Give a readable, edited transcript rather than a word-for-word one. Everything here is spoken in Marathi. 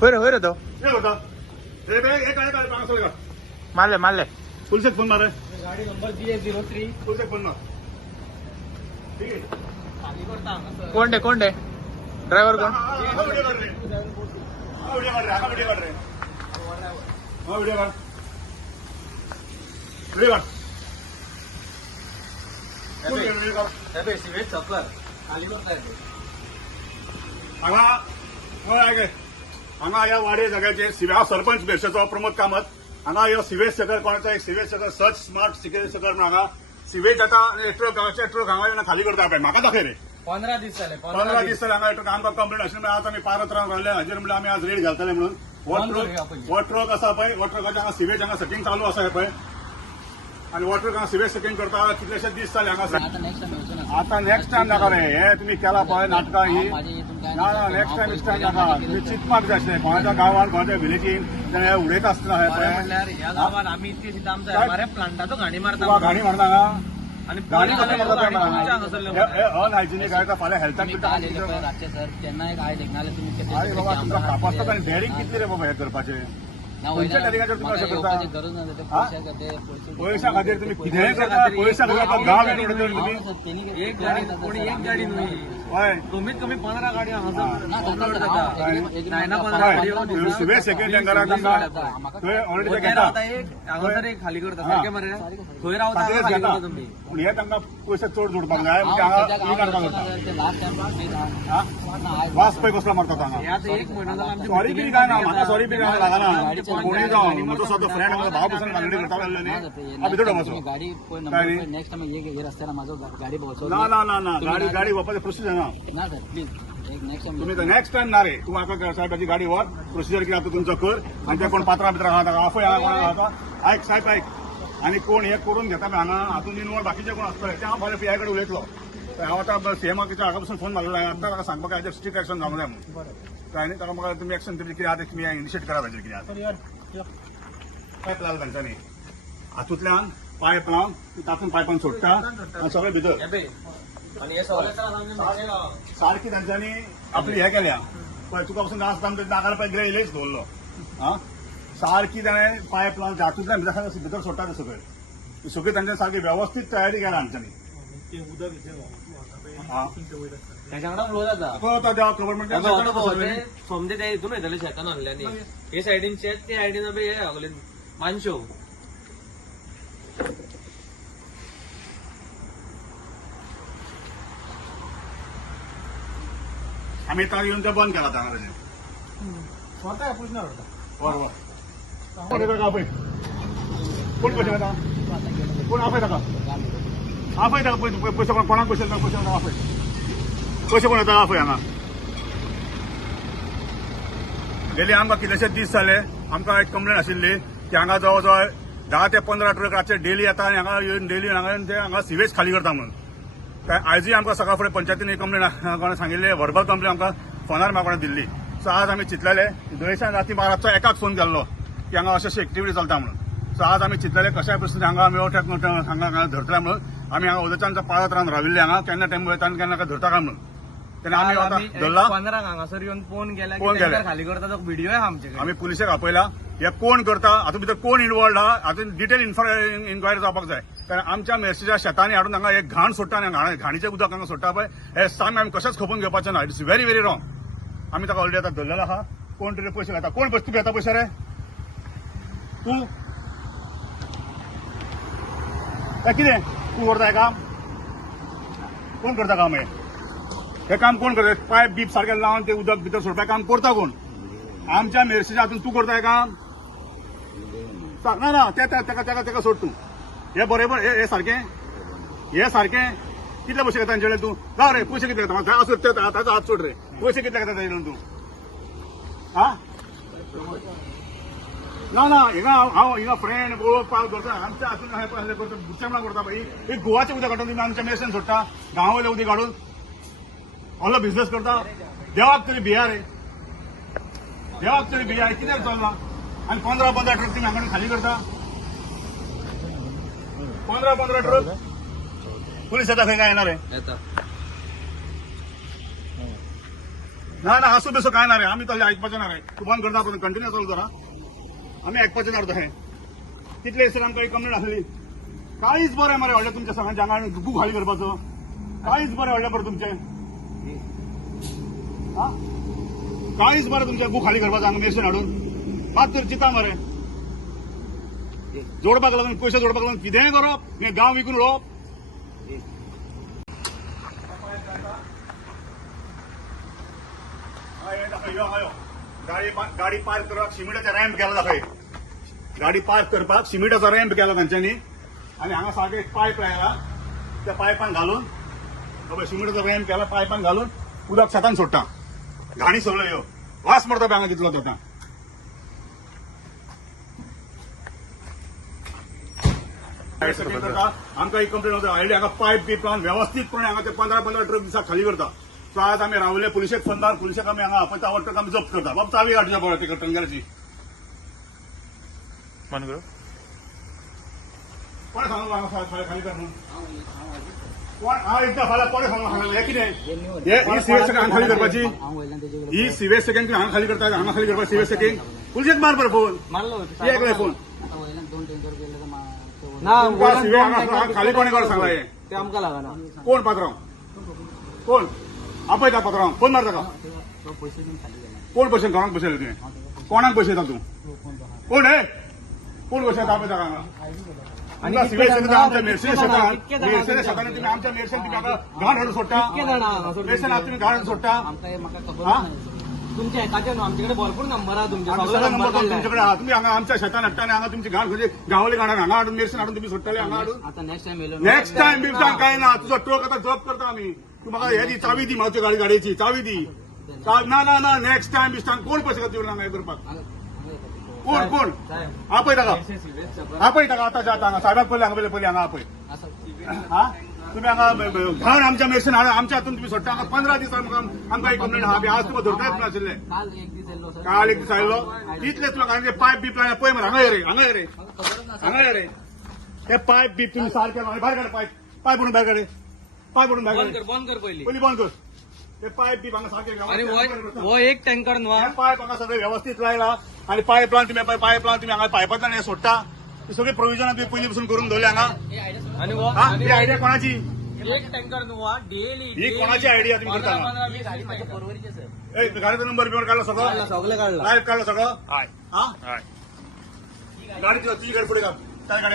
होय रे तो ये करता रे बे एक आहे 500 का मारले फुल से फोन मारे गाडी नंबर BS03 फुल से फोन मार ठीक है खाली करता सर कोण दे ड्रायव्हर कोण वीडियो कर रहे वीडियो कर रहे वीडियो कर रहे वीडियो कर अबे सिवेज चक्कर खाली करता येते हांगा ह्या वाडे जाग्याचेर सिव्या सरपंच बेर्शेचो प्रमोद कामत हांगा ह्यो सिवेज सकल कोणाचो एक सिवेज सकल सच स्मार्ट सिवेज सकल म्हणून हांगा सिवेज आतां ट्रक हांगा येवन खाली करता पळय म्हाका दाखय रे 15 दीस जाले 15 दीस जाले हांगा ट्रक आमकां कंप्लेंट आशिल्ली आज आमी पारत रावन रावले हाजेर म्हणल्यार आमी आज रेड घालतले म्हणून हो ट्रक आसा पळय हो ट्रकाचे हांगा सिवेज हांगा सेटिंग चालू आसा पळय आणि वॉटर हांगा सिवेज सेटिंग करता कितलेशेच दीस जाले हांगा आता नेक्स्ट टाइम नाका रे हे तुम्ही केला पळय नाटकां ही ना नेक्स्ट टाइम नाका तुम्ही चिंतपाक जाय आसलें कोणाच्या गांवान कोणाच्या विलेजीन तेणे उडयता आसतना हे पळय ह्या गावात आम्ही इतके सुद्धा आमचा मारे प्लांटाचो घाणी मारता गाणी म्हणटा हांगा आणि गाणी म्हणटा अनहायजिनीक आहे का फाल्यां हेल्थाक रातचे सर तेन्ना एक आयज एकनाले तुम्ही अरे बाबा तुमकां कापासता आनी डेअरिंग कितली रे बाबा हे करपाचें खंयच्या डेअरिंगाचेर तुमी अशें करता गरज ना ते पयशा खातीर तुम्ही कितेंय करता पयशा खातीर गांव येवन उडयता तुम्ही एक गाडी कोणी एक गाडी न्हय हय कमीत कमी 15 गाडी हांगा सिवेज सेक्रेटरी घरा थंय ऑलरेडी ते घेता हांगासर एक खाली करता सारखे मरे थंय रावता हांगा खाली करता तुम्ही पूण हे तांकां पयशे चड जोडपाक जाय म्हणजे हांगा ही काडपाक जाता वास पळय कसलो मारता हांगा ह्यात एक म्हयनो जाला आमची सॉरी बी काय ना म्हाका सॉरी बी काय लागना कोणी जावं म्हजो स्वता फ्रेंड म्हाका भाव पसून भांगडी करता लागलो न्ही हांव भितर वचो गाडी नंबर नेक्स्ट टाइम ये रस्त्याला माझो गाडी बसो ना गाडी वापरचे प्रोसिजर ना सर प्लीज एक नेक्स्ट टाइम तुम्ही नेक्स्ट टाइम ना रे तू म्हाका साहेबाची गाडी व्हर प्रोसिजर कितें आसा तुमचो कर आनी ते कोण पात्रां बित्रां आहा ताका आफय हांगा कोणाक आहा आयक साहेब आयक आनी कोण हे करून घेता पळय हांगा हातून इनवॉल्व बाकीचे कोण आसतले ते हांव फाल्यां पीआय कडेन उलयतलो हांव आतां सीएमाच्या हाका पसून फोन मारलो आतां ताका सांगपाक हाजेर स्ट्रिक्ट एक्शन जावंक जाय म्हणून कळ्ळें न्ही ताका म्हाका तुमी एक्शन तुमचें कितें आहा तें तुमी इनिशिएट करा हाजेर कितें आहा पायप लायला तांच्यांनी हातूंतल्यान पायप लावन तातूंत पायपान सोडटा आनी सगळें भितर आणि हे सगळे सारखी तांच्यांनी आपली हे केल्या पळय तुका पसून नाच नाकाला पळय ग्रे इलेज दवरलो आं सारकी ताणें पायप लावन हातूंतल्यान भितर सोडटा ते सगळी तांच्यानी सारकी वेवस्थीत तयारी केल्या हांच्यानी त्याच्याकडे फ्लो जाता गव्हर्मेंट समजे त्या हितून येतले शेतान आणल्यानी हे सायडीन शेत ते सायडीन हे लागले मानशो आम्ही तार येऊन ते बंद केला तांगा स्वतः पुसणार होता बरोबर आपय कोण पैसे घेता कोण आपय ताका आपय ताका पैसे कोण कोणाक पैसे पैसे आपय पैसे कोण येता आपय हांगा गेली आमकां कितलेशेच दीस जाले आमकां एक कंप्लेंट आशिल्ली की हांगा जवळ जवळ 10 ते 15 ट्रक रातचे डेली येता आनी हांगा येवन डेली हांगा ते हांगा सिवेज खाली करता म्हणून काय आयजूय आमकां सकाळ फुडें पंचायतीन कंप्लेंट कोणें सांगिल्ले वर्बल कंप्लेंट आमकां फोनार म्हाका कोणें दिल्ली सो आज आमी चिंतलेले दुयेंसान राती बाराचो एकाक फोन केल्लो की हांगा अशी अशी एक्टिविटी चलता म्हणून सो आज आमी चिंतलेले कशाय परिस्थितीन हांगा आमी हांगा धरतले म्हणून आमी हांगा उदकांत पाळत रावन राविल्ले हांगा केन्ना टेम्पो येता आनी केन्ना धरता काय म्हणून तेन्ना आमी आतां धरला 15 हांगासर येवन फोन केला खाली करता तो व्हिडिओ आहे आमचे आमी पुलिशेक आपयला हे कोण करता हातूंत भितर कोण इनवॉल्ड आहा हातूंत डिटेल इन्क्वायरी जावपाक जाय कारण आमच्या मेर्सीच्या शेतांनी हाडून हांगा एक घाण सोडटा आनी घाणीचें उदक हांगा सोडटा पळय हे साम आमी कशेंच खपून घेवपाचें ना इट्स व्हेरी व्हेरी रॉंग आमी ताका ऑलरेडी आतां धरलेलो आहा कोण तरी पयशे घेता कोण तूं घेता पयशे रे तूं काय कितें तूं करता हें काम कोण करता काम हे काम कोण करता पायप बीप सारके लावन ते उदक भितर सोडपाचें काम करता कोण आमच्या मेर्सीच्या हातून तूं करता हें काम ना तेका सोड तूं हे बरोबर हे सारकें कितले पयशे घेता तांचे तूं जाव रे पयशे कितले घेता असो ताचो हात सोड रे पयशे कितले घेता ताचे तूं हा ना हिंगा फ्रेंड बोळ पाल करता आमच्या हातून हे करता बुच्चेमणा करता पळय ही गोवाचें उदक काडून तुमी आमच्या मेर्सेन सोडटा गांवांतलें उदक काडून असलो बिझनेस करता देवाक तरी भिया रे देवाक तरी भिया कित्याक चलना आनी 15 ट्रक तुमी हांगा खाली करता 15 ट्रक पुलीस येता खंय काय येणार रे ना असं तसं काय नाही रे आम्ही तसं ऐकपाचे नाही रे तू बंद करता आपण कंटिन्यू चालू करा आम्ही ऐकपाचे नाही आहे तिथले सर आमकां एक कंप्लेंट आसली काहीच बरें मरे व्हडलें तुमच्या सगळ्यांच्या आंगान बूक खाली करपाचो काहीच बरें व्हडलें बरें तुमचें काहीच बरें तुमचें बूक खाली करपाचो हांगा मेसून हाडून मात तर चिता मरे जोडपाक लागून पयशे जोडपाक लागून कितेंय करप हें गांव विकून उडोवप गाडी पार्क करपाक सिमेंटाचा रॅम्प केला दाखय गाडी पार्क करपाक सिमेंटाचा रॅम्प केला तांच्यांनी आणि हांगा सारकें एक पायप लायला त्या पायपान घालून सिमेंटाचा रॅम्प केला पायपान घालून उदक शेतान सोडटा घाणी सगळ्यो ह्यो वास मारता पळय हांगा कितलो तो आमकां एक कंप्लेंट होता हांगा पायप बीप लावन व्यवस्थितपणे हांगा ते 15 ट्रक दिसाक खाली करता सो आज आम्ही रावले पुलिशेक फोन मार पुलिशेक आम्ही हांगा आपयता आवड ट्रक आमी जप्त करता बाबा चावी काडच्या पळय ते टंगराची बंद करू कोणे सांगलो हांगा खाली कर म्हणून कोण हा एकदा फाल्यां कोणे सांगलो हे कितें ही सिवेज सेकंड खाली करपाची ही सिवेज सेकंड हांगा खाली करता हांगा खाली करपाची सिवेज सेकंड पुलिशेक मार बरं फोन मारलो हे ऐकलंय फोन आता वयल्यान 2 टँकर गेले तर ना तुमकां सिवे हांगा खाली कोणे कर सांगला हे ते आमकां लागना कोण पात्रांव कोण आपयता पात्रांव फोन मारता का तो पैसे घेऊन खाली गेला कोण पैसे कोणाक पैसे तुवें कोणाक पैसे येता तू कोण हे कोण पैसे येता आपयता हांगा आणि सिवेज सेकंड आमच्या मेरसेन शेतान तुम्ही आमच्या मेरसेन तुम्ही हांगा घाण हाडून सोडटा मेरसेन तुम्ही घाण हाडून सोडटा आमकां म्हाका खबर हा? नाही तुमच्या एकाचे न्हू आमच्याकडे भरपूर नंबर आहा तुमचे आमचे सगळे सगळे नंबर नंबर तुमच्याकडे आहा तुम्ही हांगा आमच्या शेतान हाडटा हांगा तुमची घाण म्हणजे गांवली घाण हांगा हाडून मेरसेन हाडून तुम्ही सोडटाले हांगा हाडून आता नेक्स्ट टाइम येलो नेक्स्ट टाइम बिमटाइम काय ना तुझा ट्रक आता जॉब करता आम्ही तू म्हाका हे दी चावी दी मावच्या गाडयेची चावी दी ना ना ना नेक्स्ट टाइम बिस्टान कोण पैसे खातीर हांगा हे करपाक कोण कोण आपयता का आपयता का आता जाता हांगा साहेबाक पयली हांगा पयली हांगा आपय हा तुम्ही हांगा घाण आमच्या मेरसेन हाडून आमच्या हातून तुम्ही सोडटा हांगा 15 दीस आमकां एक कंप्लेंट आहा आज तुका धरता येत नाशिल्ले काल एक दीस येल्लो सर काल एक दीस आयलो तितलेच तुका हांगा पायप बीप लायला पळय मरे हांगा ये रे हांगा ये रे हांगा ये रे ते पायप बीप तुम्ही सारखे भायर काड पायप पायप म्हणून भायर काड पायप म्हणून भायर काड बंद कर पहिली पयली बंद कर ते पायप बीप हांगा सारखे आणि व्यवस्थित वो एक टँकर न्हू हे पायप हांगा सगळे व्यवस्थित लायला आणि पायप लावन तुम्ही हांगा पायपांतल्यान हे सोडटा ही सगळी प्रोविजनां तुम्ही पयली पासून करून दवरल्या हांगा आणि हा ही आयडिया कोणाची एक टँकर न्हू डेली ही कोणाची आयडिया तुम्ही करता हांगा? परवरीचे सर ए गाडीचा नंबर बिंबर काढला सगळं सगळे काढला लाईव्ह काढलं सगळं हाय हा गाडी तुझी गाडी पुढे का त्या गाडी